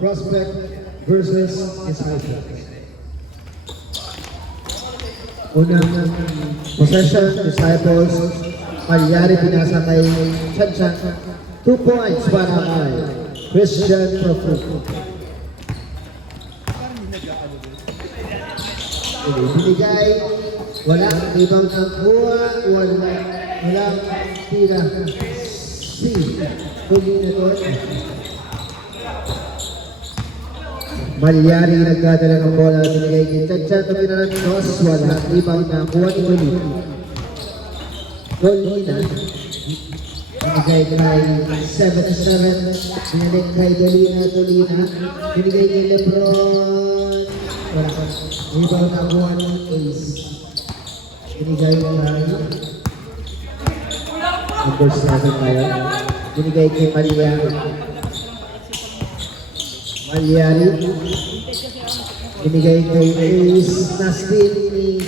Prospect versus Disciple. Unang possession, Disciples. Malyari pinasa kay Chanchan. 2 points para kay Christian Profu. Binigay, walang ibang nakuha, walang tira. Huli na doon. Malyari nagdadala ng bola, binigay kay Chanchan, tumira ng cross, walang ibang nakuha ni Golina. Binigay kay 7-7, binalik kay Dolina, binigay kay Lebron. Wala ka. Ibang nakuha ng ace. Binigay kay number 7 tayo. Binigay kay Malyari. Binigay kay ace na steal ni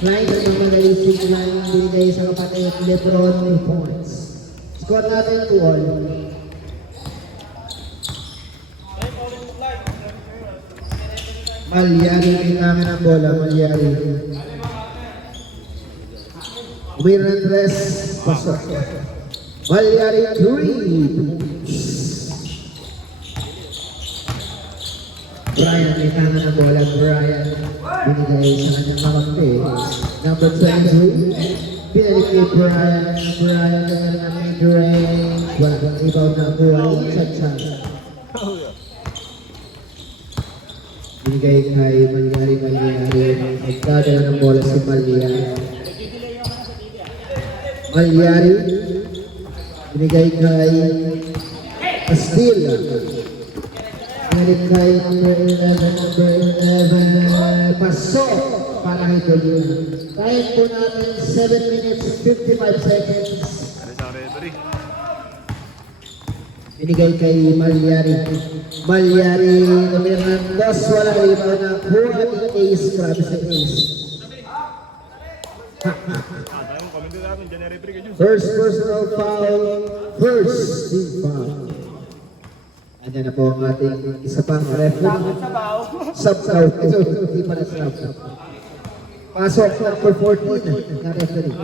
Klein at mamalay si Klein. Binigay sa kapatid Lebron 3 points. Score natin 2-all. Malyari kailangan ng bola, Malyari. Mirandres, pasok. Malyari 3 points. Brian kailangan ng bola, Brian. Binigay sa kanyang kakampi. Number 23. Pinalik kay Brian. Brian kailangan ng mid-range. Wala kang ibaw na buhay. Chanchan. Binigay kay Malyari. Nagdadala ng bola si Malyari. Binigay kay Castile. Binigay kay number 11. Pasok para kay Dolina. Time po natin 7 minutes 55 seconds. Binigay kay Malyari. Numiran 2, wala iba na kuha ni ace. Grabe sa ace. First personal foul. First team foul. Ayan na po ang ating isa pang referee. Sub-out. Hindi pala sub-out. Pasok number 14 na referee.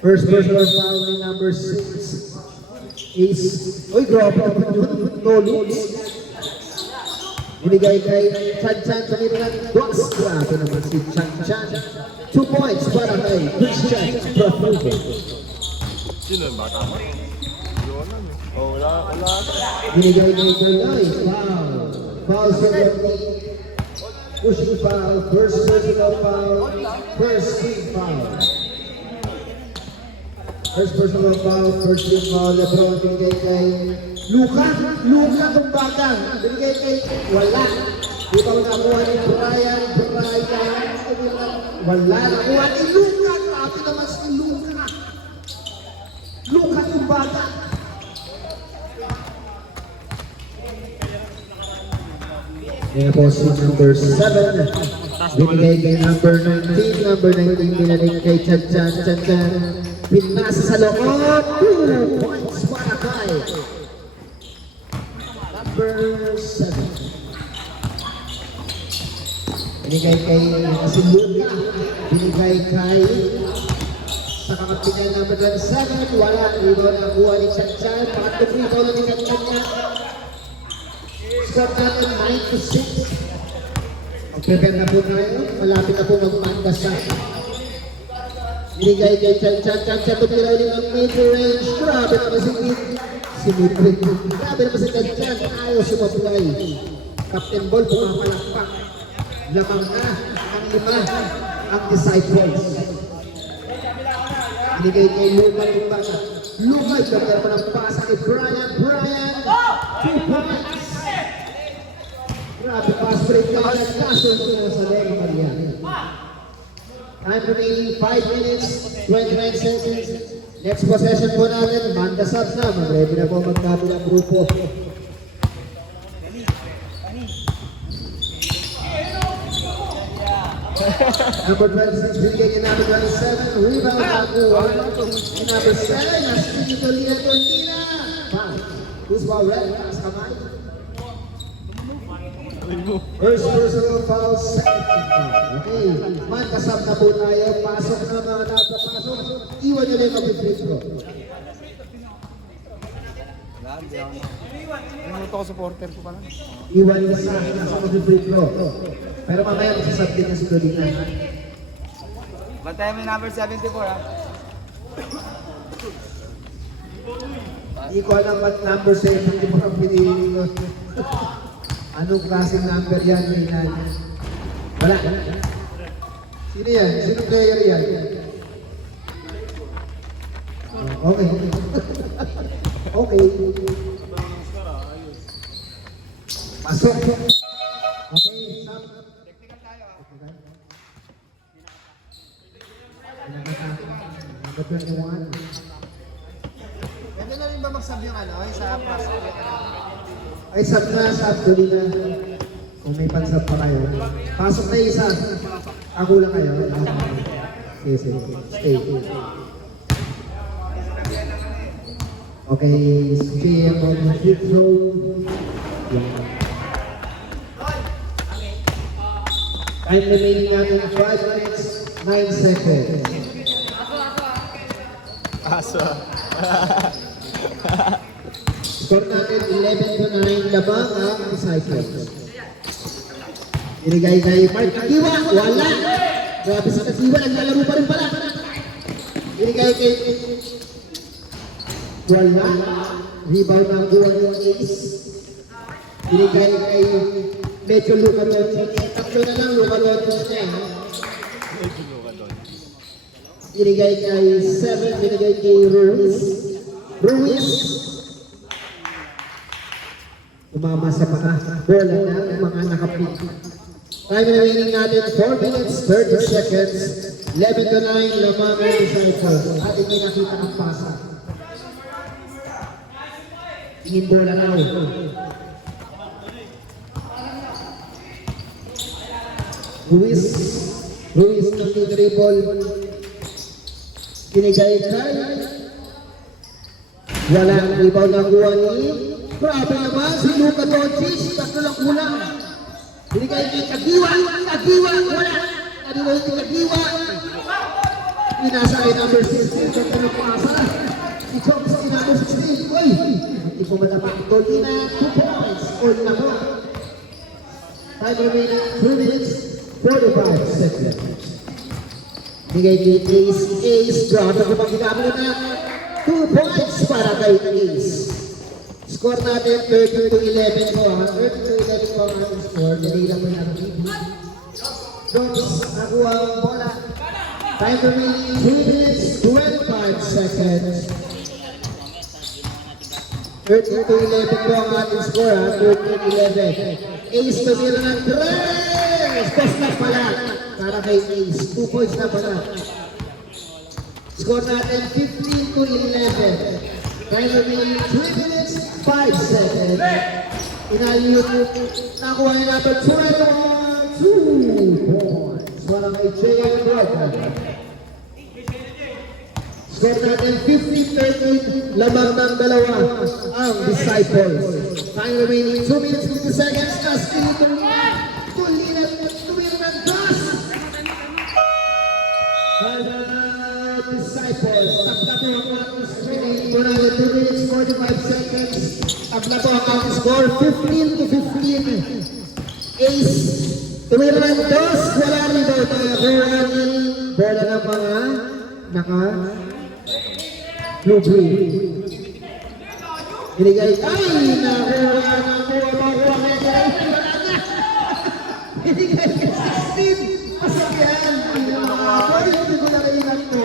First personal foul ni number 6. Ace. Uy, grabe naman yun. No looks. Binigay kay Chanchan sa nila ng box. Grabe naman si Chanchan. 2 points para kay Christian Profu. Sino yung bata mo? Oh, wala. Binigay kay Berloy. Foul. Foul sa referee. Pushing foul. First personal foul. First team foul. First personal foul, first team foul, Lebron, binigay kay Luka itong batang, binigay kay wala. Di ba nakuha ni Brian, wala nakuha ni Luka, grabe naman si Luka itong batang. Yan po si number 7, binigay kay number 19, binalik kay Chanchan. Pinasa sa loob, 2 points para kay number 7. Binigay kay Luka, binigay kay sa kakapinay number 7, wala, iba na kuha ni Chanchan, pangatlo free throw na ni Chanchan niya. Score natin 9-6. Mag-prepare na po tayo, malapit na po mag-manda sa binigay kay Chanchan, tumira ulit ang mid-range. Grabe naman si mid-range. Grabe naman si Chanchan, ayaw sumablay. Captain Ball, pumapalakpak. Lamang na ang 5 ang Disciples. Binigay kay Luka yung baka. Luka, ipagkara pa ng pasa kay Brian. 2 points. Grabe, pass break ka na kaso sa Lego Maria. Time remaining 5 minutes, 29 seconds. Next possession po natin, Manda subs na. Mag-ready na po magkabilang grupo. Number 26, binigay niya number 27. Rebound ako. Number 7, Nasty Dolina. foul. Who's foul red? Taas kamay. Aling mo. First personal foul, second foul. Okay, man, kasap na po tayo. Pasok na mga napapasok. Iwan nyo na yung mag-free throw. Namuto ko supporter ko pa lang. Iwan nyo sa mag-free throw. Pero mamaya masasabit na si Dolina. Bantayan mo yung number 74 ha. Hindi ko alam ba't number 70 mo ang pinili ko. Anong klaseng number yan, Minan? Wala. Sino yan? Sino player yan? Oh, okay. Okay. Pasok. Okay, Sam. Technical tayo ha. Number 21. Pwede na rin ba magsabi yung ano, yung sa prospect? Ay, sab na, tuloy na. Kung may pansab pa kayo. Pasok na isa. Ako lang kayo. Sige, sige. Stay. Okay, stay on the free throw. Time remaining natin 5 minutes, 9 seconds. Asa. Score natin 11-9 labang ang Cyclones. Inigay kay Mark Kakiwa, wala! Grabe sa Kakiwa, naglalaro pa rin pala. Inigay kay... Wala. Rebound na buwan yung ace. Inigay kay Medyo Luka Doncic. Tatlo na lang Luka Doncic niya. Medyo luka doon. Inigay kay 7, inigay kay Ruiz. Umama sa paa. Bola na mga nakapit. Time remaining natin 4 minutes, 30 seconds. 11-9 lamang ang Cyclones. At hindi nakita ang pasa. Tingin bola na rin. Ruiz ng dribble. Kinigay kay. Wala ang rebound na kuha ni. Grabe naman si Luka Doncic. Tatlo lang kulang. Kinigay kay Kakiwa. Wala. Kanina yung Kakiwa. Pinasa kay number 16. Tatlo lang pasa. Si Chomps kay number 16. Uy! Hindi po matapat. Dolina. 2 points. All na po. Time remaining 2 minutes. 45 seconds. Bigay kay Ace. Drop ako pag ginamit na 2 points para kay Ace. Score natin 30-11 po ha. 30-11 po ang score. Delay lang mo yung RBB. Drops. Nakuha ang bola. Time remaining 2 minutes 25 seconds. 30-11 po ang ating score ha. 30-11. Ace tumira ng 3! Pass na pala para kay Ace. 2 points na pala. Score natin 15-11. Time remaining 3 minutes 5 seconds. Inaliyot nakuha niya natin 2 points. Para kay J.M. Brogan. Score natin 15-13. Lamang ng dalawa ang Disciples. Time remaining 2 minutes 50 seconds. Nastil Tulina tumira ng gas. Disciples. Tabla po ang ating screen. Ito na 2 minutes 45 seconds. Tabla po ang ating score. 15-15. Ace. Tumira ng gas. Wala rin daw tayo. Bola ng mga naka blue-green. Binigay. Ay! Nakuha. Binigay kay 16. Pasagyan. Sorry, hindi ko nakailan mo.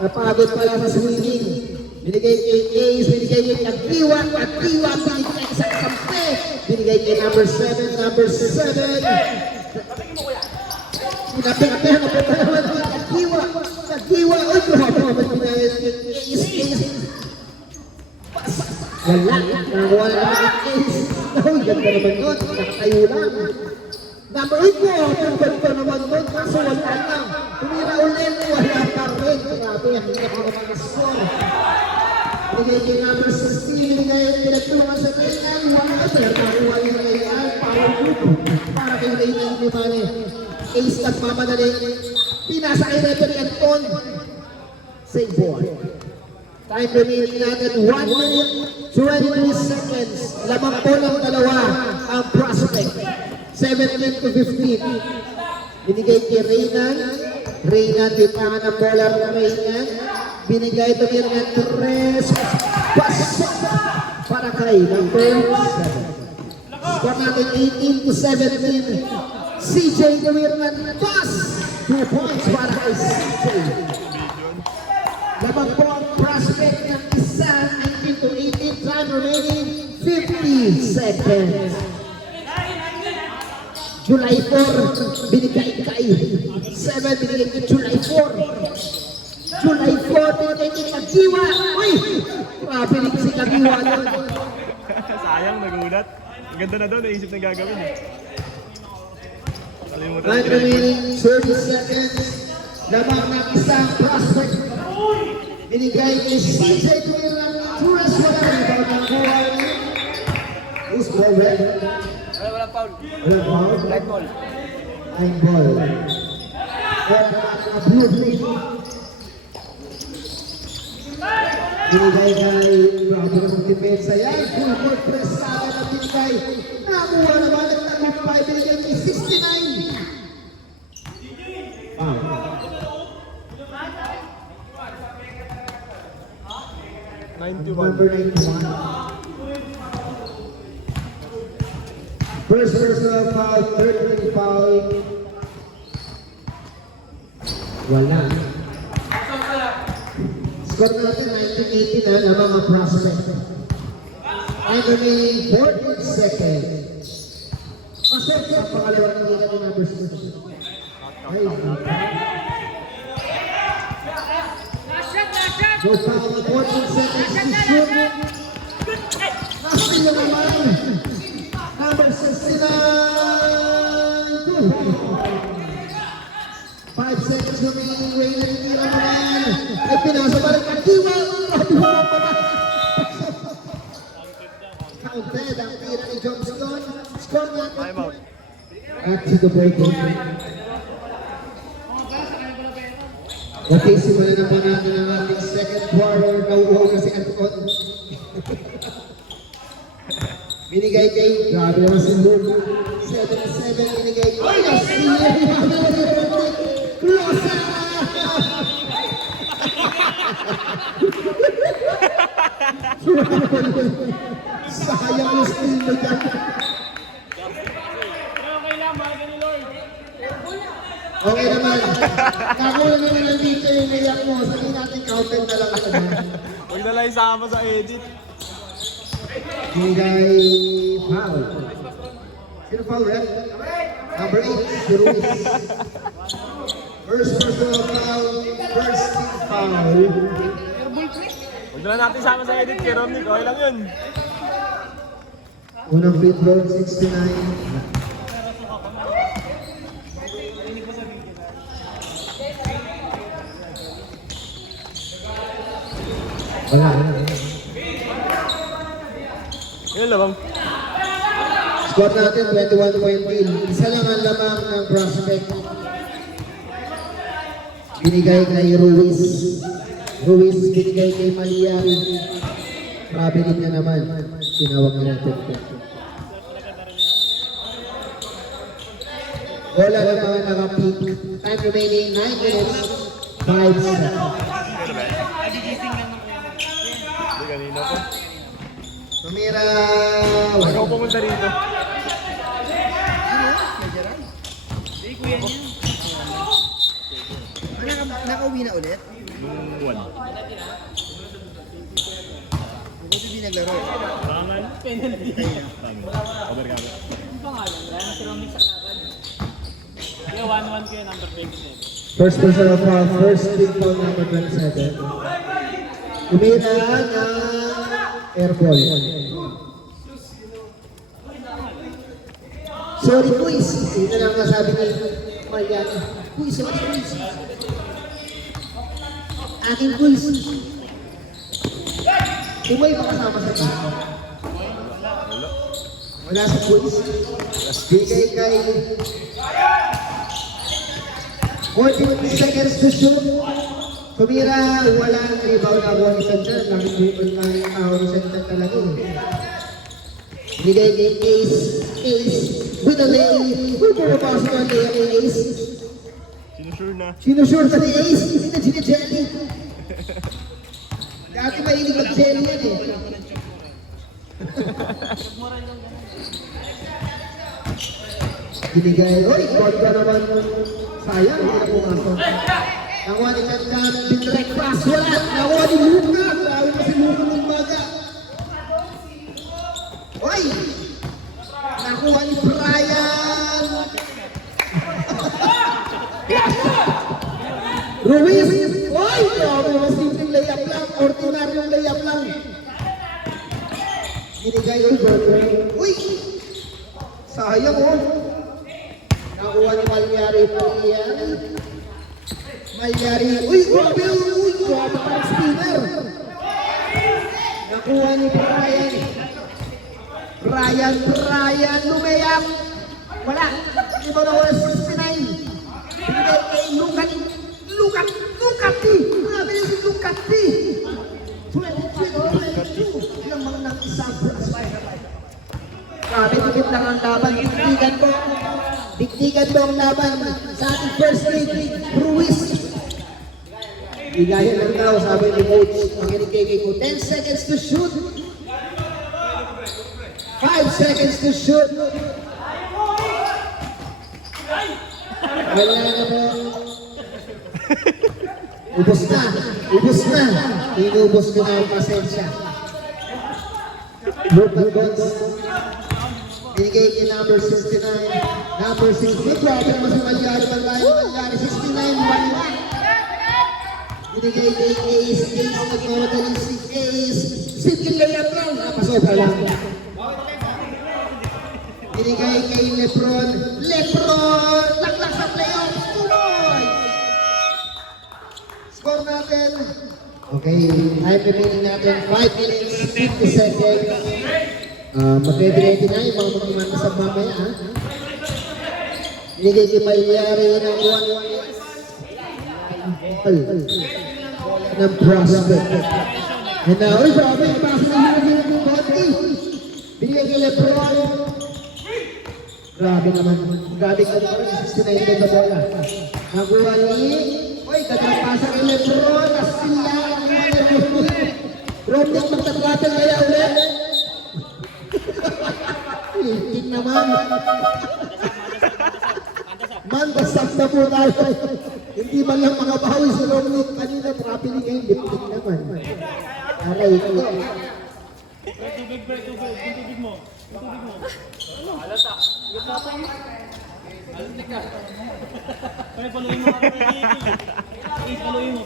Napagod pala sa swinging. Binigay kay Ace, binigay kay Kakiwa, binigay kay isang kampe. Binigay kay number 7. Sinabi-kape, napunta naman kay Kakiwa. Uy, grabe. Ace. Wala. Nakuha na naman ang Ace. Uy, ganda naman yun. Nakatayo lang. Number 8 ko. Ang ganda naman yun. Kaso wala lang. Tumira ulit. Wala pa. grabe, ang hirap ng mga score. Binigay kay number 16, binigay ang pinagtulungan sa Reynan, wala pero nakuha yung Reynan, power group para kay Reynan Limane. Ace at mamadali, pinasa kay referee Anton. Save ball. Time remaining natin, 1 minute, 22 seconds. Lamang po ng dalawa ang prospect. 17 to 15. Binigay kay Reynan. Reynan, tipangan ng bola ng Reynan. Binigay ito ng 3. Pasok para kay number 7. Score natin 18 to 17. CJ Demirman, pass. 2 points para kay CJ. Lamang po ang prospect ng isa, 19 to 18. Time remaining 50 seconds. July 4, binigay kay 7, binigay kay July 4. July 4, binigay kay Kagiwa. Uy! Grabe rin si Kagiwa doon. Sayang, nagulat. Ang ganda na doon, naisip na gagawin eh. Kalimutan Time remaining 30 seconds. Lamang ng isang prospect. Binigay kay CJ Tumirang Turas. Wala rin daw ng buhay. Who's ball red? Walang foul. Red ball? Red ball. Line ball. And a blue plate. Binigay kay grabe ng depensa yan. Full court press sa akin ang binigay. Nakuha naman ang tagumpay. Binigay kay 69. Wow. Number 91. First personal foul, third team foul. Wala. Score natin 19-18 na lamang ang prospect. And remaining 14 seconds. Pasok sa pangalawang nila ni number 6. Ay, so foul na 14 seconds to shoot. Nasa naman. Number 69. 5 seconds remaining. Reynan hindi lang naman. Ay pinasa pa rin Kagiwa. Counted ang tira ni Johnston. Score natin. Time out. Back to the break. Okay, simulan na po natin ang ating second quarter. Nauuhaw kasi Anton. Binigay kay, grabe naman si Luke. 7-7, binigay kay, ay, close na! Sayang yung steal mo dyan. Okay naman. Kakulang naman lang dito yung iyak mo. Sabihin natin counted na lang ito. Huwag na lang isama sa edit. Binigay foul. Sino foul, Rep? Number 8, si Ruiz. First personal foul, first team foul. Huwag na lang natin isama sa edit kay Romnick. Okay lang yun. Unang free throw, 69. Wala. Yun lamang. Score natin, 21 point lead. Isa lang ang lamang ng prospect. Binigay kay Ruiz. Ruiz binigay kay Malian. Grabe din niya naman. Tinawag niya natin. Bola ng mga naka-peak. Time remaining 9 minutes, 5 seconds. Hindi, kanina po. Tumira. Ikaw pumunta rito. Nakauwi na ulit? Nung buwan. Buti di naglaro. Rangan. Penalty. Overcome. First personal foul, first team foul number 27. Tumira ng airball. Sorry, quiz. Ito lang nasabi ni Mariana. Quiz, sorry, quiz. aking pulse. Di ba yung makasama sa team? Wala sa pulse. Bigay kay 40 seconds to shoot. Tumira, walang rebound na ako ni Santan. Nakikipon lang yung tao ni Santan talaga. Bigay kay Ace. Ace with a lay. Uy, pumapasok ang lay kay Ace. Sinusure na. Sinusure sa ni Ace. Hindi na sinijelly. Dati mahilig mag-jelly yan eh. Binigay. Uy, God ka naman. Sayang, hindi na pumasok. Nakuha ni Santan. Binrek pass. Wala. Nakuha ni Luka. Grabe pa si Luka ng baga. Uy! Nakuha ni Brian! Ruiz! Uy! Grabe, mas simpleng layup lang. Ordinaryong layup lang. Binigay yung Burger. Uy! Sayang oh. Nakuha ni Malyari. Malyari. Uy! Grabe! Uy! Grabe parang spinner. Nakuha ni Brian. Brian lumayak. Wala. Di ba na wala 69? Binigay kay Lucati. Grabe na si Lucati. 22. Ilang mga nang-isang plus 5. Grabe, dikit lang ang laban. Dikdigan mo ang laban sa ating first league, Ruiz. Bigayan lang daw, sabi ni coach. Makinig kay ko. 10 seconds to shoot. 5 seconds to shoot. Wala na po. Ubus na. Inubos ko na ang pasensya. Broken guns. Binigay kay number 69. Number 60. Grabe naman si Malyari. Malyari 69. Malyari. Binigay kay Ace. Nagmamadali si Ace. Simple layup lang. Napasopa lang. Binigay kay Lebron. Laklak sa playoffs. Tuloy! Score natin. Okay, time remaining natin. 5 minutes, 50 seconds. Mag-ready na yung mga magmamasag mamaya, ha? Binigay kay Malyari ng 1 ng prospect. And now, uy, grabe, pasok na yung Bondi. Binigay kay Lebron. Grabe naman. Grabe ka naman. 69 na bola. Nakuha ni... Uy, katapasa kay Lebron. Asila ang mga Lebron. Romnick magtatrapan kaya ulit. Itik naman. Mandasap na po tayo. Hindi man lang mga bawi si Romnick. Kanina trapping kayo. Liptik naman. Aray ito. Tubig mo. Alata. Alata ka. Kaya paluin mo ako. Paluin mo.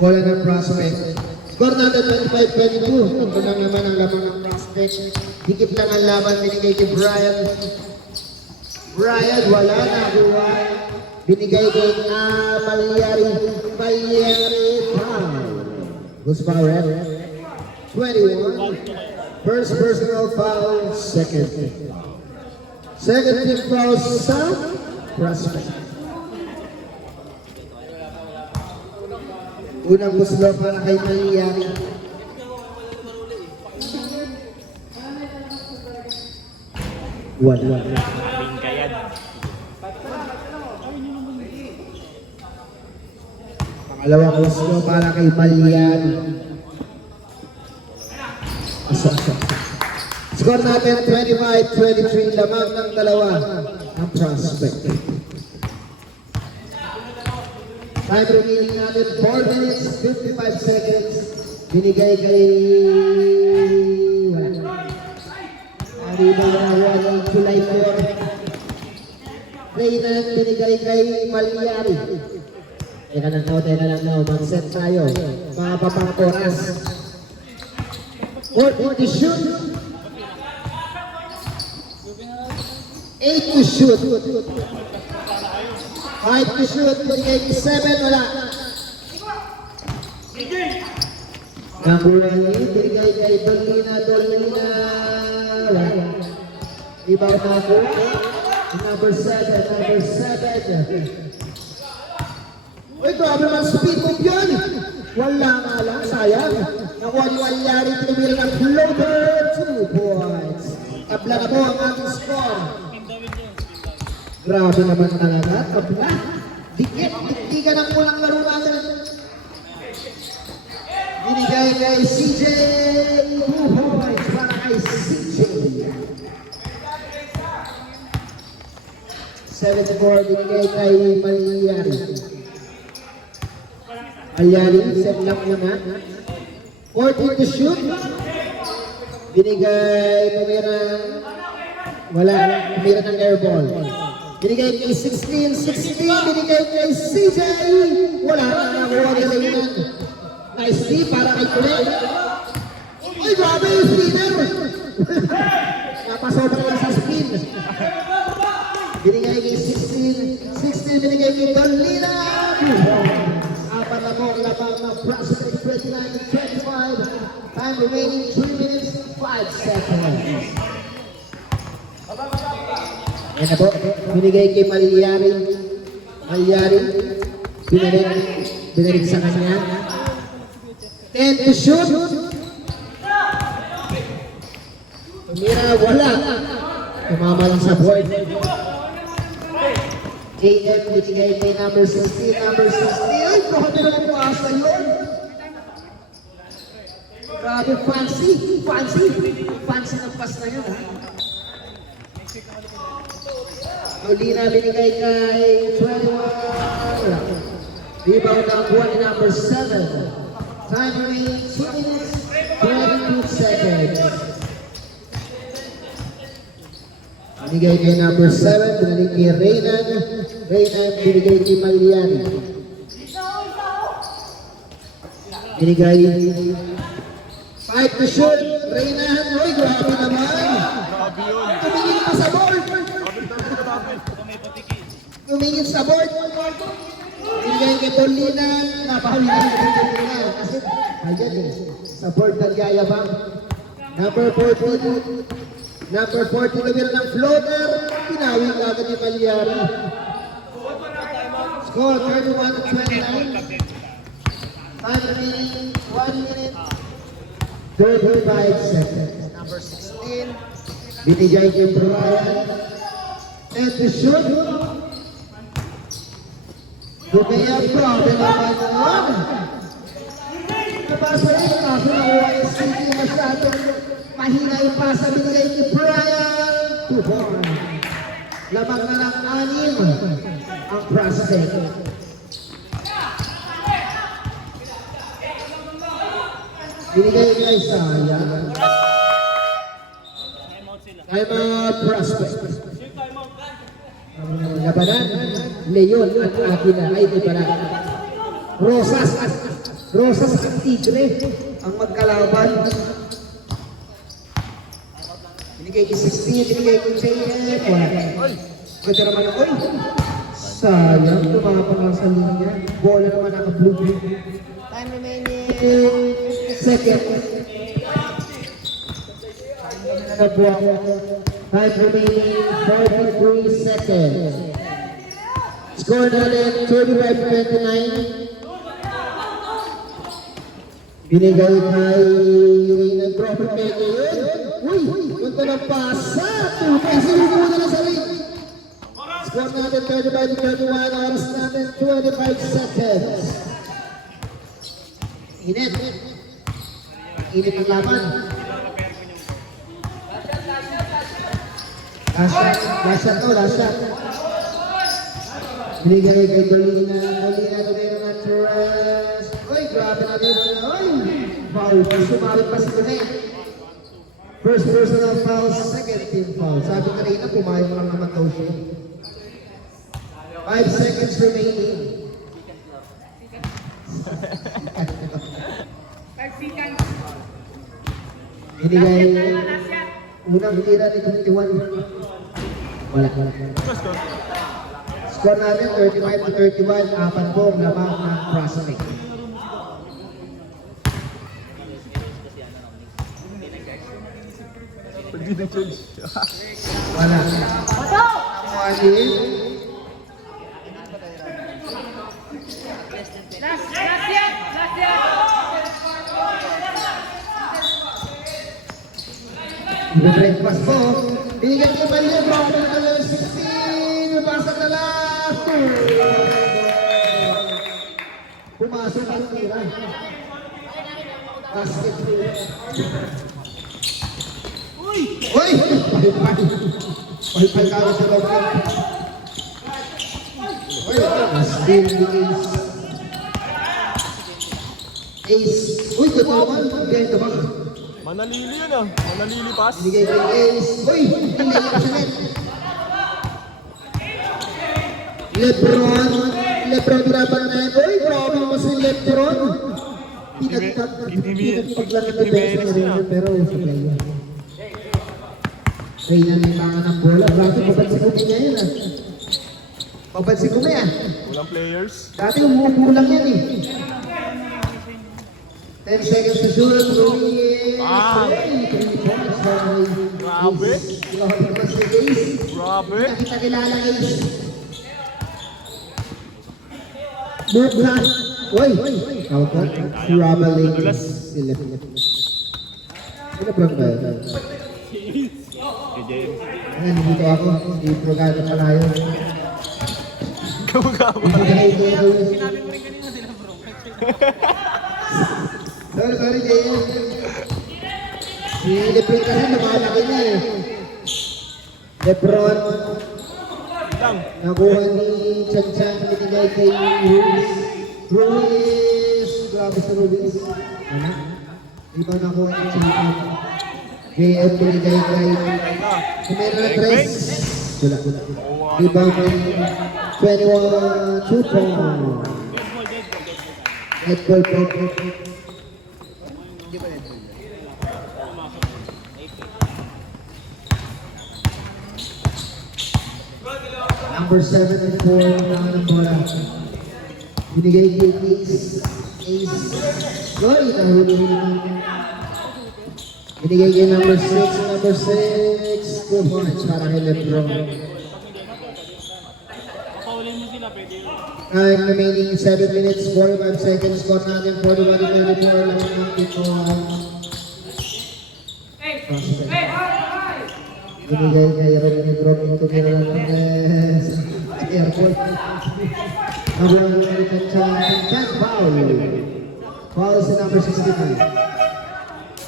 Wala ng prospect. Score natin 25-22. Ito lang naman ang laman ng prospect. Dikit lang ang laban. Binigay kay Brian. Wala na. Binigay kay Malyari. Who's foul, ref? 21. First personal foul. Second team foul sa prospect. Unang buslo para kay Malyari. Wala. Pangalawang buslo para kay Malyari. Score natin 25-23, lamang ng dalawa ang prospect. Time remaining natin 4 minutes 55 seconds. Binigay kay Walang July 4. Play na binigay kay Malyari. Teka lang now, mag-set tayo. Mga papang oras. 4 to shoot. 8 to shoot. 5 to shoot, binigay kay 7, wala. Number 1, binigay kay Dolina, wala. Ibaw na ako. Number 7. Uy, grabe naman speed move yun. Wala nga lang, sayang. Nakuha ni Walyari, tinumira ng floater, 2 points. Tabla na po ang ating score. Grabe naman talaga, tabla. Dikit ka ng ulang laro natin. Binigay kay CJ, 2 points para kay CJ. 7-4, binigay kay Malyari. Malyari, set lang muna. 14 to shoot. Binigay, wala, tumira ng airball. Binigay kay 16, binigay kay CJ. Wala, nakuha nila yun. Nice D para kay Kulay. Uy, grabe yung spinner. Napasobra lang sa spin. Binigay kay 16 binigay kay Dolina. Apat na po ang labang ng Prospect 29-25. Time remaining 3 minutes 5 seconds. Yan na po, binigay kay Malyari. Binalik sa kanya. 10 to shoot. Tumira, wala. Tumama lang sa board. AM, binigay kay number 16. Ay, grabe naman po asa yun. Grabe, fancy ng pass na yun, ha? Dolina, binigay kay 21. Rebound ang buwan ni number 7. Time remaining 2 minutes, 22 seconds. Binigay kay number 7, binalik kay Reynan, binigay kay Malyari. Binigay 5 to shoot, Reynan, uy, grabe naman. Tumingin pa sa board. Tumingin sa board. Binigay kay Dolina, napahuli kay Dolina. Kasi, ayan eh, sa board nagyayabang. Number 14, tumira ng floater, pinawi ka agad ni Malyari. Score, 31-29. Time remaining 1 minute, 35 seconds. Number 16, binigay kay Brian. And to shoot. Dumaya, grabe naman yun. Nabasa rin, kaso nakuha yung city masyadong mahina yung pasa, binigay kay Brian. 2-4. Lamang na ng 6 ang Prospect. Binigay kay Saya. Time out, Prospect. Labanan, Leon at Aquina. Ay, di pala. Rosas at Tigre ang magkalaban. Binigay kay 16, binigay kay JF. Pwede naman ako eh. Sayang, tumapang lang sa linya. Bola naman naka-blue. Time remaining second. Time remaining 43 seconds. Score natin 35-29. Binigay kay nag-profit kay yun. Uy, punta ng pasa. Sinubo na lang sa ring. Score natin 35-31. Oras natin 25 seconds. Init ang laban. Last shot. Binigay kay Dolina na Torres. Uy, grabe na dito na. Uy, foul. Sumabit pa si Dolina. First personal foul, second team foul. Sabi kanina, pumayang lang naman daw siya. 5 seconds remaining. Binigay unang tira ni 21. Wala. Score natin 35-31, apat po ang lamang ng prospect. Wala. Kuhanin. Breakfast po. Bigyan ko mali ang mga number 16. Nabasa na lang. Pumasok ang tira. Basket po. Uy! Palpal ka sa loob. Still is Ace. Uy, totoo man. Ganito ba? Manalili yun ah. Manalili pass. Binigay kay Ace. Uy! Hindi ka sa net. Lebron. Lebron binaban na yan. Uy, grabe mo si Lebron. Pinagpaglang ang defense na rin. Pero sa player. Kaya may mga ng bola. Dati papansin ko niya yun ah. Papansin ko na yan. Walang players. Dati umuulang yan eh. 10 seconds to shoot. Luis. Ah. 3 points for Ace. Grabe. Grabe naman si Ace. Grabe. Kita kilala Ace. Move na. Uy! Tawag ko. Traveling. Silip. Sino ba ba? Ayan, dito ako. Hindi po gano'n malayo. Gawagawa. Sinabi mo rin kanina sila bro. Sorry, Jay. Si Lebron kasi lumalaki na eh. Lebron. Lang. Nakuha ni Chan binigay kay Ruiz. Ruiz! Grabe sa Ruiz. Ano? Di ba nakuha ni Chan? JM binigay kay Kumera Tres. Wala. Di ba may 21 2 points. Net ball po. Hindi ba net ball? Number 74 ng bola. Binigay kay Ace. Sorry, nahuli. Binigay kay number 6. 2 points para kay Lebron. Paulin mo sila, pwede yun. Time remaining 7 minutes, 45 seconds. Score natin 41-34 lang ang dito. Binigay kay Robin tumira lang ng airport. Nabulang naman ang Chan foul. Foul si number 69.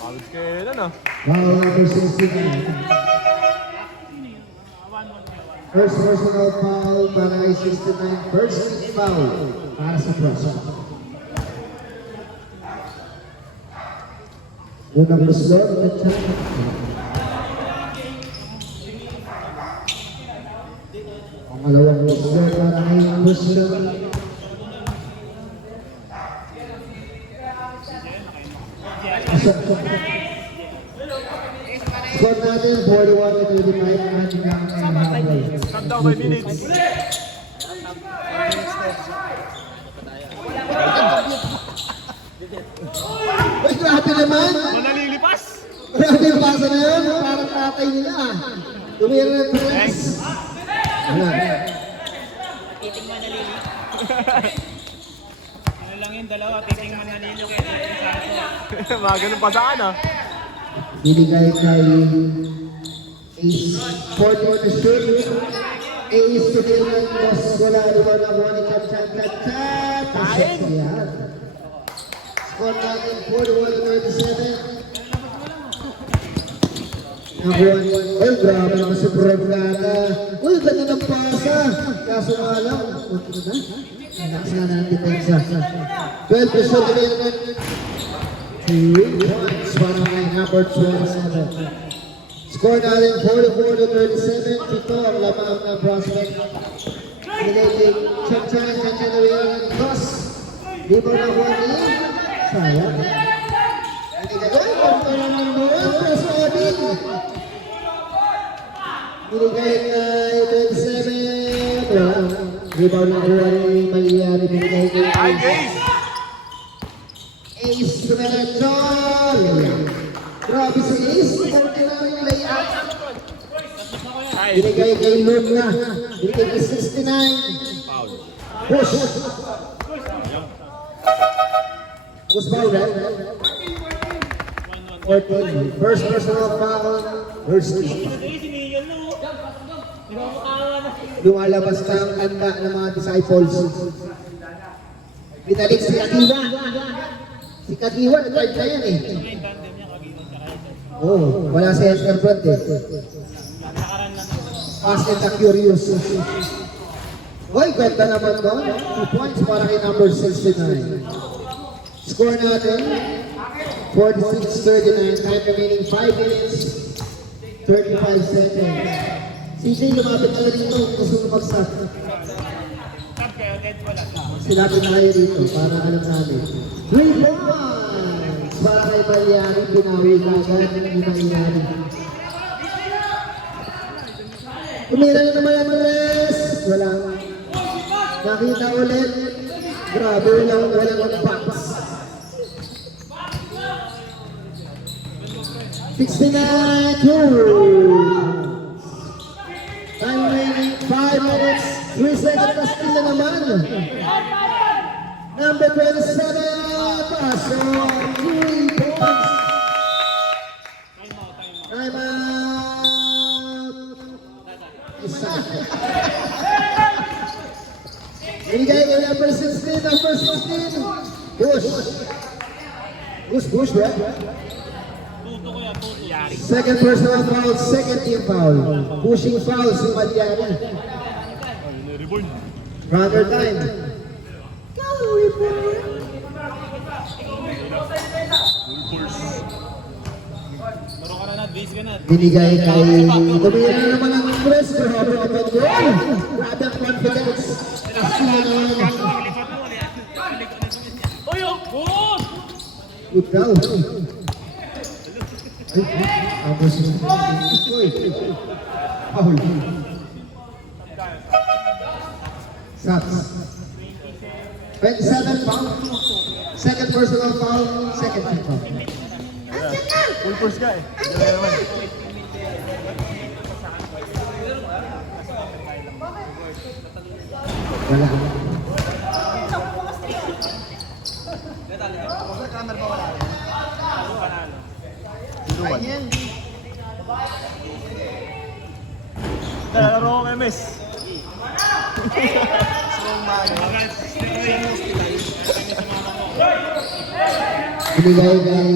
Alis kailan ah. Foul number 69. First personal foul para kay 69. First foul para sa prospect. Unang luslot ng Chan. Pangalawang luslot para kay Luslot. Score natin 41-35 hanggang halfway. Cut down by minutes. Uy, grabe naman! Manalili pass. Grabe yung pasa na yun! Parang tatay nila ah. Tumira ng press. Wala. Titing Manalili. Ano lang yun, dalawa. Titing Manalili. Mga ganun pasaan ah. Binigay kay Ace. 40 to shoot. Ace to the line. Boss, wala. Iwan na buwan ni Chan. Pasok yan. Score natin 41-37. Nakuha niya. Ay, grabe naman si Brogana. Uy, ganda ng pasa. Kaso nga lang. Punto na. Relax na natin depensa. 12 to shoot naman. 2 points para kay number 27. Score natin 44-37. Ito ang lamang ng prospect. Binigay kay Chan na rin ang toss. Di ba nakuha niya? Sayang. Binigay ko. Ay, punto naman mo. Press Odin. Binigay kay 27. Wala. Rebound na kuha ni Malyari. Binigay kay Ace. Ace Rechol. Grabe si Ace. 49 layup. Binigay kay Luna. Binigay kay 69. Push. Push foul, right? 14. First personal foul. First team. Lumalabas na ang tanda ng mga disciples. Binalik si Kagiwa. Si Kagiwa, nag-guard na yan eh. Oh, wala si Enterbert eh. Fast and the Curious. Hoy, ganda naman doon. 2 points para kay number 69. Score natin, 46-39. Time remaining 5 minutes, 35 seconds. CJ, lumapit na dito. Gusto mo mag-start. Silapit na kayo dito para alam namin. 3 points para kay Malyari. Pinawi agad ni Malyari. Tumira na naman ang Andres. Wala. Nakita ulit. Grabe, walang box. 69-2. Time remaining 5 minutes, 3 seconds na still na naman. Number 27, paso, 3 points. Time out. Isa. Binigay kay number 16, number 16. Push. Push, right? Second personal foul, second team foul. Pushing foul si Malyari. Runner time. Binigay kay tumira na naman ang press. Grabe ang goal. Grabe ang confidence. Good foul. Tapos foul. Shots. 27 foul. Second personal foul. Second team foul. Full force ka eh. Wala. Laro ko kay Miss. Binigay kay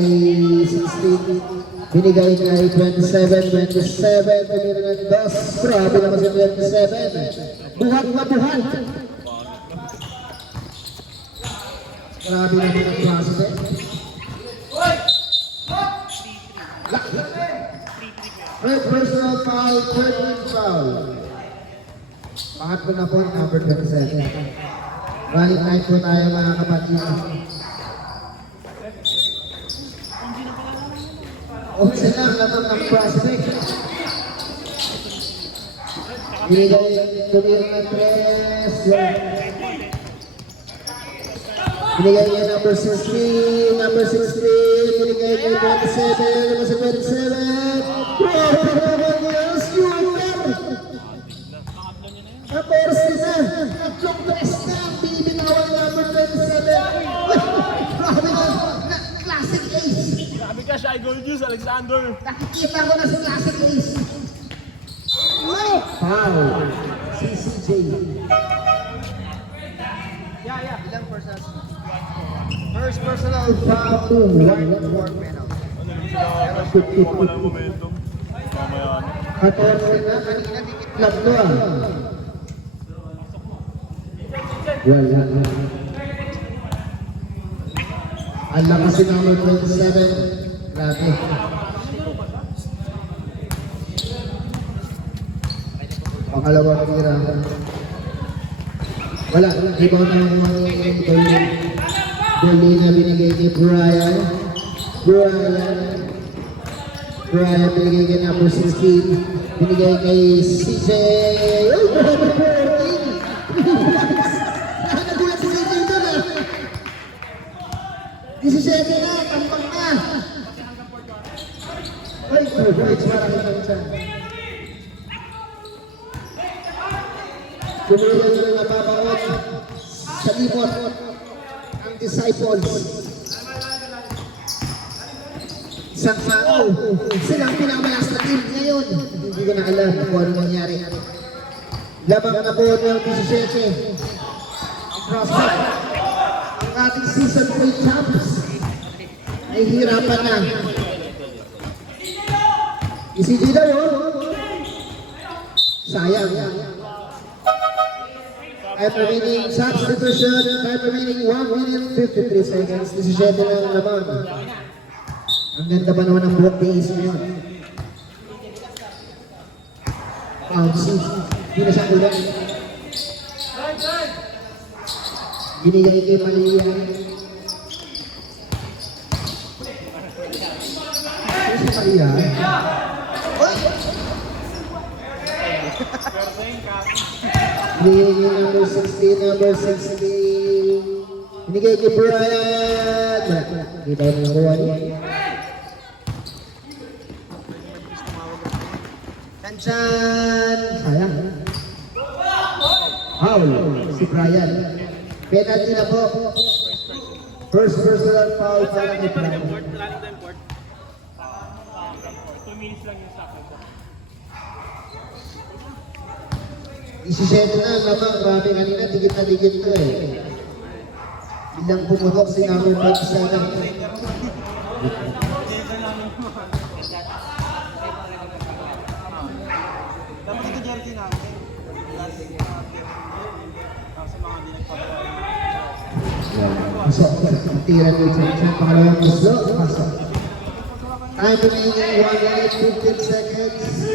16. Binigay kay 27. 27. Tumira ng dos. Grabe naman si 27. Buhat na buhat. Grabe naman ang klase. Third personal foul, third team foul. Pangatlo na po, number 27. Running night po tayo mga kapatid. Okay lang, lahat ng prospect. Binigay, tumira ng 3. Binigay niya number 16, number 16, binigay niya 27, number 27. Grabe naman niya, shooter! 14 na, tatlong press na, bibinawan number 27. Grabe na, classic ace. Grabe ka siya, Gold Juice, Alexander. Nakikita ko na si classic ace. Foul, CCJ. Ilang personal? First personal Foul, 1 penalty. Ano rin sila, wala momentum. Mamaya ano. 14 na, Kanina dikit tatlo ah. Wala. Ang lakas si number 27. Grabe. Pangalawang tira. Wala. Rebound na yung mga goal na binigay kay Brian. Brian binigay kay number 16. Binigay kay CJ. Oh, Kumulang ng nababaon sa limot ang disciples. Isang tao, silang pinakamalas na team ngayon. Hindi ko na alam kung ano nangyari. Labang na po ng 17. Ang prospect, ang ating season 3 champs ay hirapan na. Isiji daw yun. Sayang. Time remaining substitution. Time remaining 1 minute 53 seconds. 17 na naman. Ang ganda pa naman ng buhok ni Ace ngayon. Bouncy. Hindi na siya kulang. Binigay kay Malia. Ano si Malia? Binigay kay number 16, number 16. Binigay kay Brian. Hindi tayo nakakuha niya. Tansyan! Sayang. Foul. Si Brian. Penalty na po. First personal foul para kay Brian. 2 minutes lang yung sakit. 17 na lamang. Grabe kanina. Tigit na tigit to eh. Bilang pumutok si number 47. Dapat ito jersey natin. Last game. Sa mga di nagpapagawa. Pasok. Tira ni Tansyan. Pangalawang gusto. Pasok. Time remaining 1 minute 15 seconds.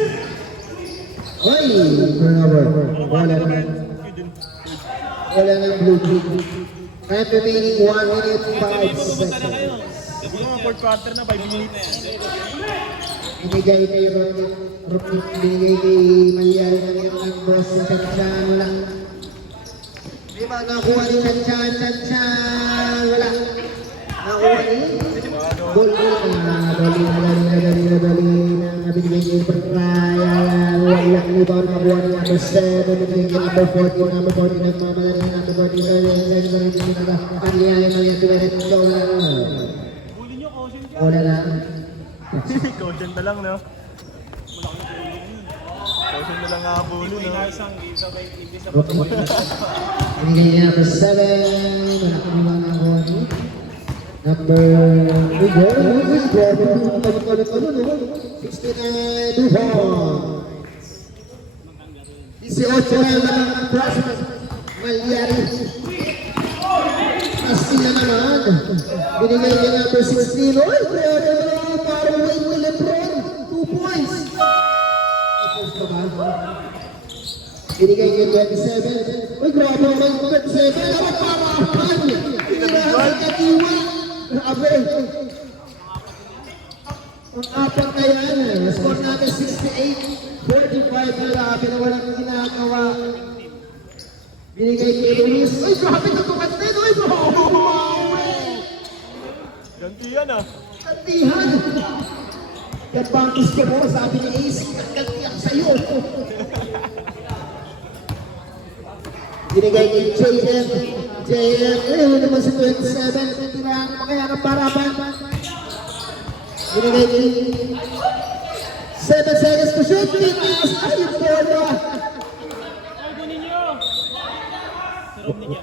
Oy! Turnover. Wala na. Wala na blue team. Time remaining 1 minute 5 seconds. Siguro mga 4th quarter na 5 minutes. Binigay kay Ronnie. Binigay kay Malyari na ng boss si Tansyan. Wala. Di ba nakuha ni Tansyan? Tansyan! Wala. Nakuha ni? Goal na. Dali na. Binigay kay Brian. Wala ni ba nakuha ni number 7. Binigay kay number 14. Number 14 nagmamalari. Number 14. Malyari wala. Bulin nyo, caution ka. Wala na. Caution na lang, no? Caution na lang nga bulin, no? Isang game sa 20 sa Binigay niya number 7. Wala ko naman ako. Number 69. Duhon. 18 na lang ang prospect. Malyari. Astin na naman. Binigay niya number 16. Oy, grabe naman. Parang Wayne Lebron. 2 points. Binigay kay 27. Uy, grabe naman 27. Alam mo, parapan. Pinirahan ka tiwa. Grabe. Ang apat na yan. Score natin 68-45. Grabe na walang ginagawa. Binigay kay Luis. Uy, grabe na tumatin. Uy, grabe. Ganti yan, ah. Kantihan. Yan ba ang gusto mo? Sabi ni Ace, kantihan sa'yo. Binigay kay JM. Ano naman si 27. Tinahan mo kaya ng parapan. Binigay kay 7 seconds to shoot. Tinaas. Ay, yung bola. Ay, kunin nyo! Sarap niya.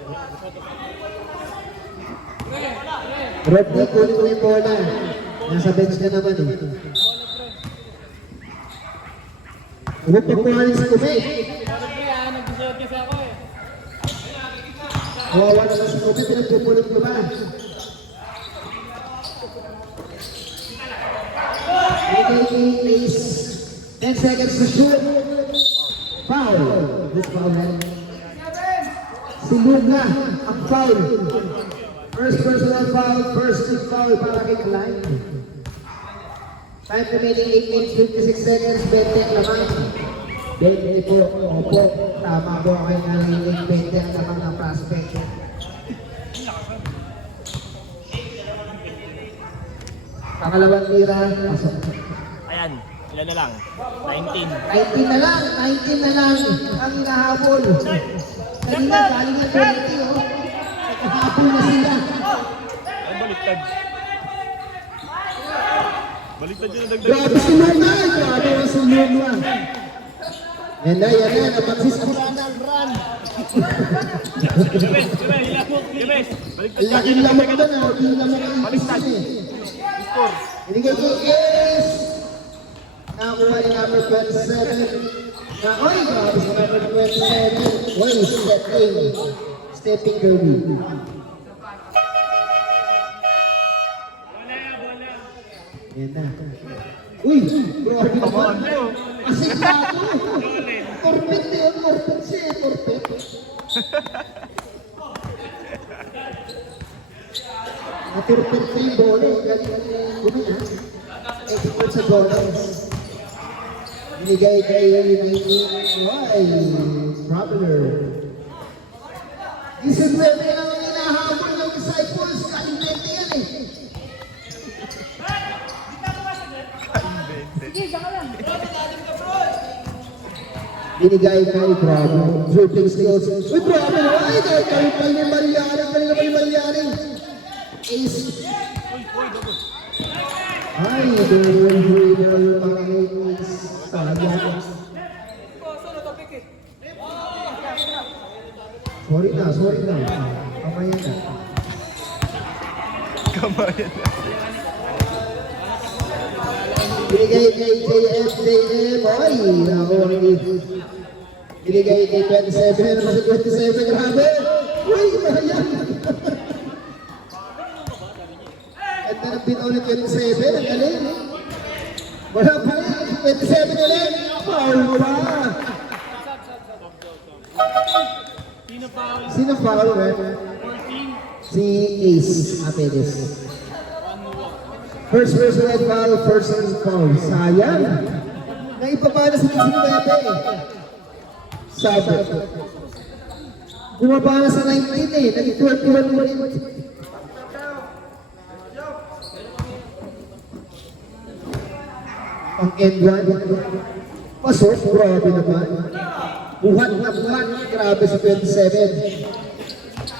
Rodney, kunin mo yung bola. Nasa bench ka naman eh. Huwag pagkuhanin sa tumi. Nag-deserve kasi ako eh. Kawawa naman sa tumi. Pinagpupulot mo ba? Binigay kay Ace. 10 seconds to shoot. Foul. This foul na. Si Luga, ang foul. First personal foul, first big foul para kay Klein. Time remaining 8 minutes 56 seconds, 20 ang laman. 20 po, opo, tama po kayo na nangyayin 20 ang laman ng prospect. Pangalawang tira, pasok. Ayan, ilan na lang? 19. 19 na lang ang hinahabol. kanina, galing na 20, oh. Kahapon na sila. Ay, baliktad. Baliktad yun ang dagdag. Grabe si Luna! Grabe si Luna! Yan na, napagsiskurana ang run. Gabes, hila mo. Gabes, baliktad Ang laking lamok ba na? Ang lamok ang Baliktad. Score. Binigay ko is nakuha ni number 27. Oy, grabe sa number 27. Oy, stepping Kirby. Yan na. Uy, grabe naman. Asik na ako. Torpet na yun, torpet siya, torpet. Naturpet na yung bola, galing gumina. Expert sa dollars. Binigay kay 19. Ay, traveler. Isip na ang hinahabol ng disciples. Kalimete yan eh. Binigay kay Bravo. Dribbling skills. Uy, Bravo na. Ay, kayo pa yung Malyari. Ace. Ay, doon yung mga Ace. Sayang. Sorry na. Kamayan na. Kamayan na. Binigay kay JM. Ay, ako binigay kay 27. Ano si 27? Grabe. Uy, sayang. Ganda ng bitaw ni 27. Ang galing. Wala pa rin. 27 ulit. Foul pa. Sino foul, eh? Si Ace Apedes. First personal foul, sayang. Naipapala sa 19 Sabi. Bumaba na sa 19 eh. Naging 21 ulit. Ang N1. Pasok, grabe naman. Buhat. Grabe sa 27.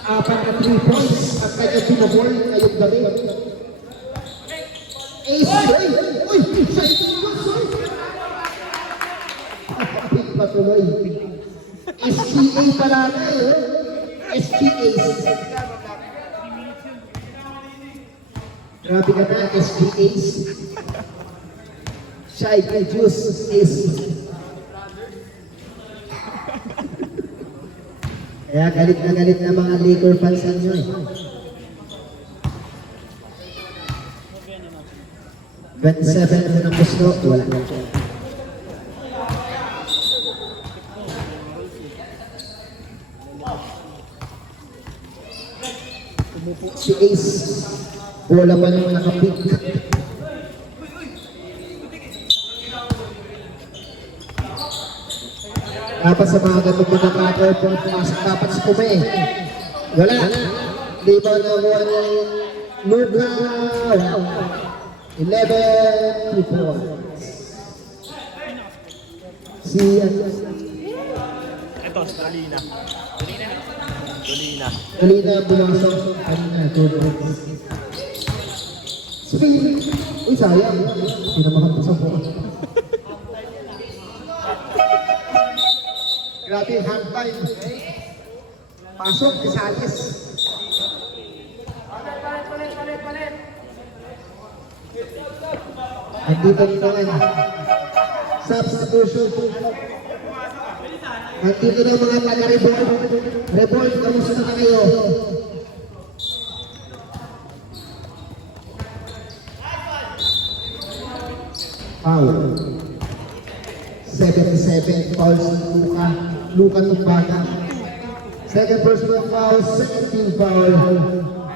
Apat na 3 points. At kanya pinabol ngayong gabi. Ace, uy! Siya ito! Kapit patuloy. SGA pala na eh. SGA. Grabe ka na, SGA. Siya ay juice Ace. Kaya galit na mga Laker fans nyo eh. 27 na gusto, wala. Si Ace, bola pa nang nakapik. Dapat sa mga ganito na cutter, dapat sa kume. Wala. Di ba nakuha ng Luga? 11 points. Si Ito, Dolina. Dolina bumasok. Kanina, 2 points. Speed. Uy, sayang. Pinamahan ko sa buwan. Grabe, hand time. Pasok, Isales. Andito naman. Substitution. Andito na mga taga-Revolt. Revolt, kamusta na kayo? Foul. 77 fouls ni Luka Tumbaga. Second personal foul, second team foul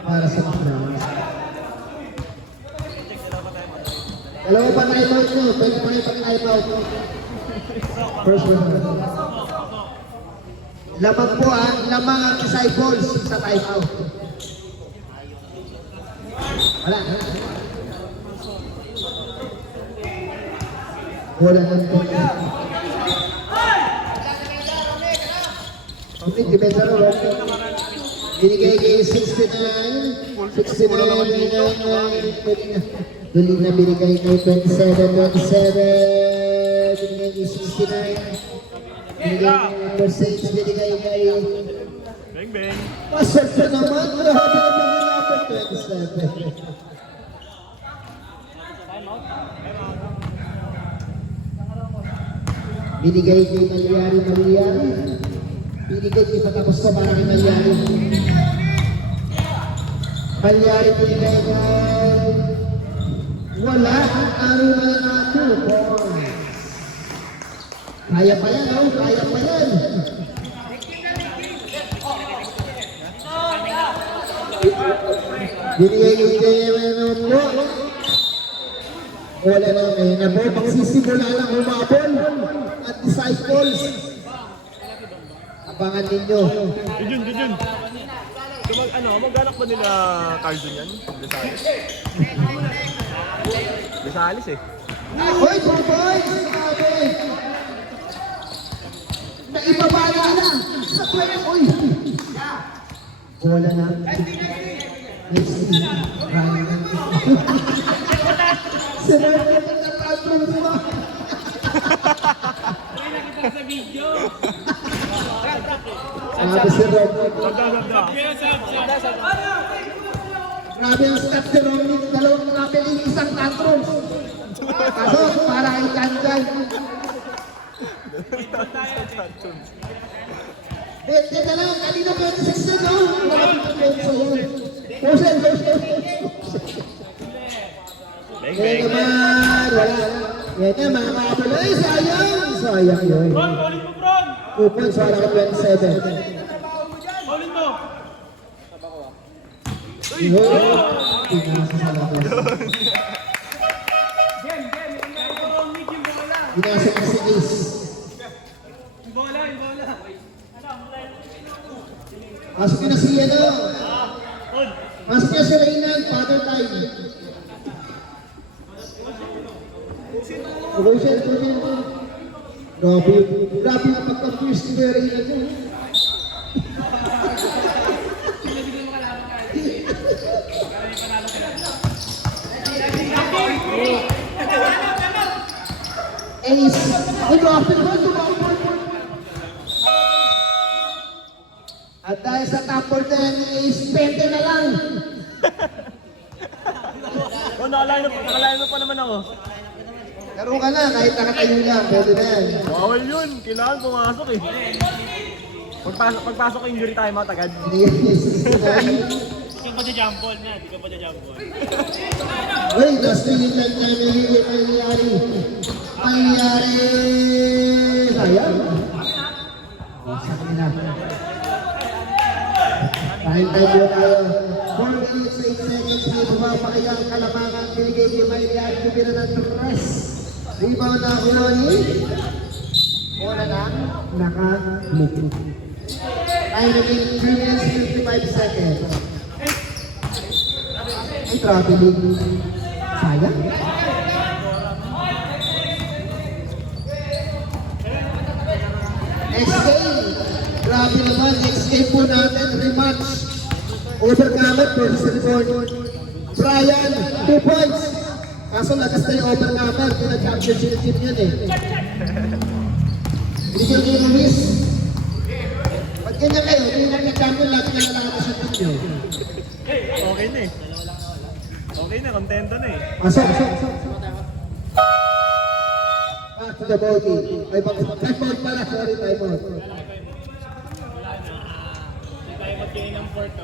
para sa Macron. Dalawa pa time-out nyo, pwede pa rin time-out. First personal. Lamang po lamang ang disciples sa time-out. Wala. Wala ng point. Okay, depende na rin. Binigay kay 69. 69. Dali na binigay kay 27. 27. Binigay kay 69. Binigay kay number 6. Binigay kay... Beng, beng. Pasok na naman. Grabe naman number 27. Binigay kay Malyari. Binigay kay patapos ko para kay Malyari. Malyari binigay kay... Wala. Araw na nato. Kaya pa yan, oh. Kaya pa yan. Binigay kay Menonlo. Wala na ngayon na po. Magsisimula lang humabol at disciples. Abangan ninyo. Jun. Mag-anak ba nila Carlton yan? Desales? Desales eh. Hoy, boys! Sabi! Naibabala na! Sa player, oy! Bola na. Sinara na nagtatapon mo. Sabi si Rob. Grabe ang stats si Romy. Dalawang traveling, isang tantrum. Kaso, para kay Kanjan. Teka lang, kanina 26 na, no? Pusin. Beng, Yan beng. naman, wala. Yan na, mga kapal. Ay, sayang! Sayang yun. Bowling mo, Bron! 2 points, wala ka 27. Bowling mo! Pinasa sa labas. Pinasa ka si Ace. Bola. Pasok na si ano. Pasok na si Reynan, father time. Rosel. Grabe yung pagka-first ni Reynan mo. Ace. Ay, grabe naman. At dahil sa top 4 na yan, Ace, 20 na lang. Nakalayo pa naman ako. Laro ka na, kahit nakatayo lang, pwede na yan. Bawal yun. Kailangan pumasok eh. Pagpasok ko injury time out agad. Di ka pa jump ball niya. Uy, last minute lang na nangyari. Sayang. Sa kanila. Time mo tayo. 4 minutes, 8 seconds. May bumapakaya ang kalamangan. Binigay kay Maynard. Kubira ng tres. Rebound na Uloni. Bola na. Naka-muku. Time remaining 3 minutes, 55 seconds. Ay, traveling. Sayang. Next game. Grabe naman. Next game po natin. Rematch. Overcomer versus record. Brian, 2 points. Kaso lakas na yung overcomer. Pina-championship team yun eh. Bigyan kayo ng miss. Ba't ganyan kayo? Hindi nag-champion lagi na nalaman sa team nyo. Okay na eh. Okay na, kontento na eh. Pasok. Back to the body. Ay, bakit? Time out pala. Sorry, time out.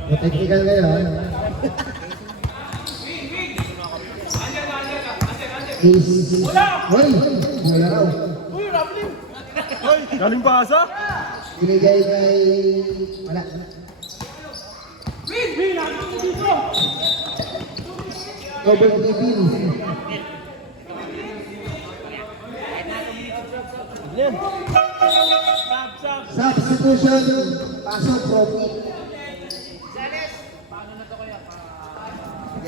Technical kayo, ha? Hoy! Wala raw. Galing pasa? Binigay kay... Wala. Double TV. Substitution. Pasok, Rocky.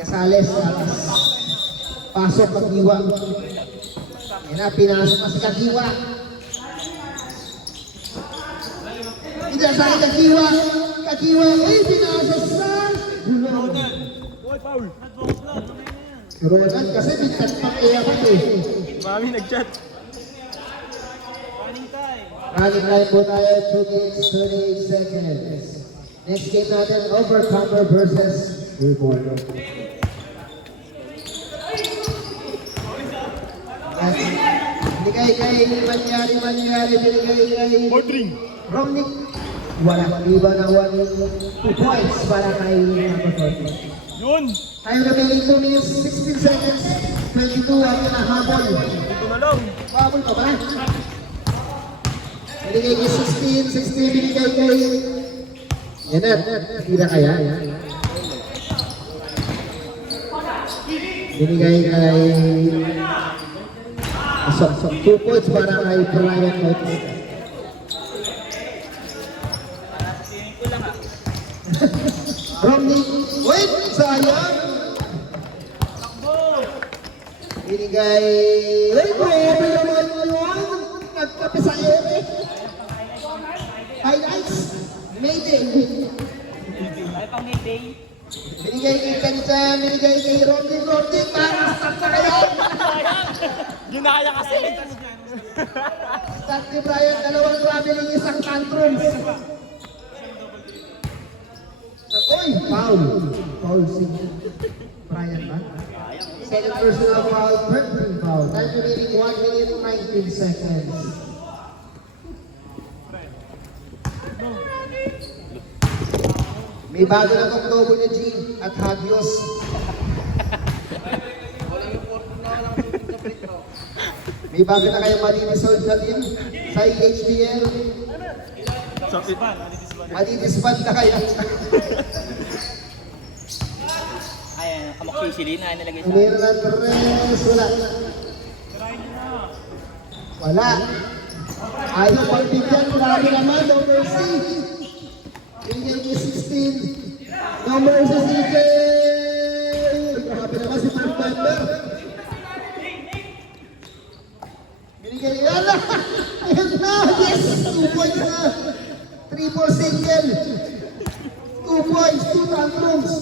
Sales. Pasok, Kagiwa. Yan na, pinasok na si Kagiwa. Hindi sa akin kakiwa. Kakiwa. Uy, pinasa sa gulong. Ronan kasi bigkat pang iyakan eh. Mami nag-chat. Running time. Running line po tayo, 2 minutes, 38 seconds. Next game natin, Overcomer versus Reborn. Binigay kay Manyari, binigay kay Romnick. Wala, iba na 2 points para kay Napatorto. Yun! Tayo remaining 2 minutes, 16 seconds, 22 ang nahabol. Ito na lang. Habol ka ba? Binigay kay 16 binigay kay... Yan na, tira kaya. Binigay kay... 2 points para kay Brian Bautista. Romney, wait, sayang. Binigay... Ay, grabe naman yun. Nagkape sa ere. Highlights. Mayday. Ay, pang midday. Binigay kay Kansa, binigay kay Romney. Start na kayo. Ginaya kasi. Start ni Brian, dalawang traveling, isang tantrums. Uy, foul. Foul si Brian ba? Second personal foul, third team foul. Time remaining 1 minute 19 seconds. May bago na tong logo ni G at Hagios. May bago na kayong malinisod na team sa HDL. Madidisband na kayo. Ayan, kamakisili na nilagay sa Meron na tres, wala. Wala. Ayaw pagbigyan, marami naman, no mercy. Binigyan niya 16. No mercy, CJ. Grabe naman si Frank Member. Binigyan niya, yala. Ayan na, yes, 2 points na. Triple single. 2 points, 2 tantrums.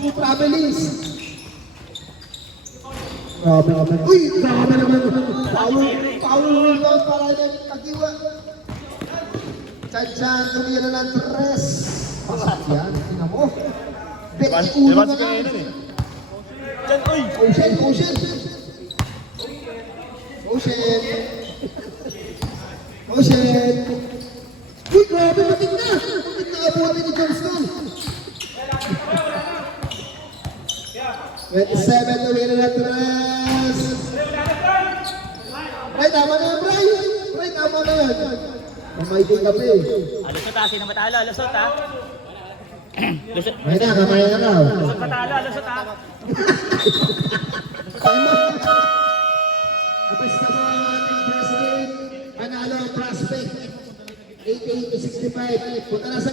2 travelings. Grabe naman. Uy, grabe naman. Foul rebound para yan kakiwa. Chan-chan, tumira ng tres. Pasat yan, tingnan mo. Bet ni ulo na lang. Diyan, uy! Ocean. Uy, grabe, matik na. Matik na abutin ni Johnston. 27 to win na tres. Ay, tama na yan, Bray. Bray, tama na yan. Mamaitin ka pa eh. Alusot ha, sino matalo? Alusot ha? Alusot. Ay na, kamay na ka. Alusot matalo, alusot ha? Tapos na po ang ating first game. Panalo ang prospect. 88 to 65. Punta na sa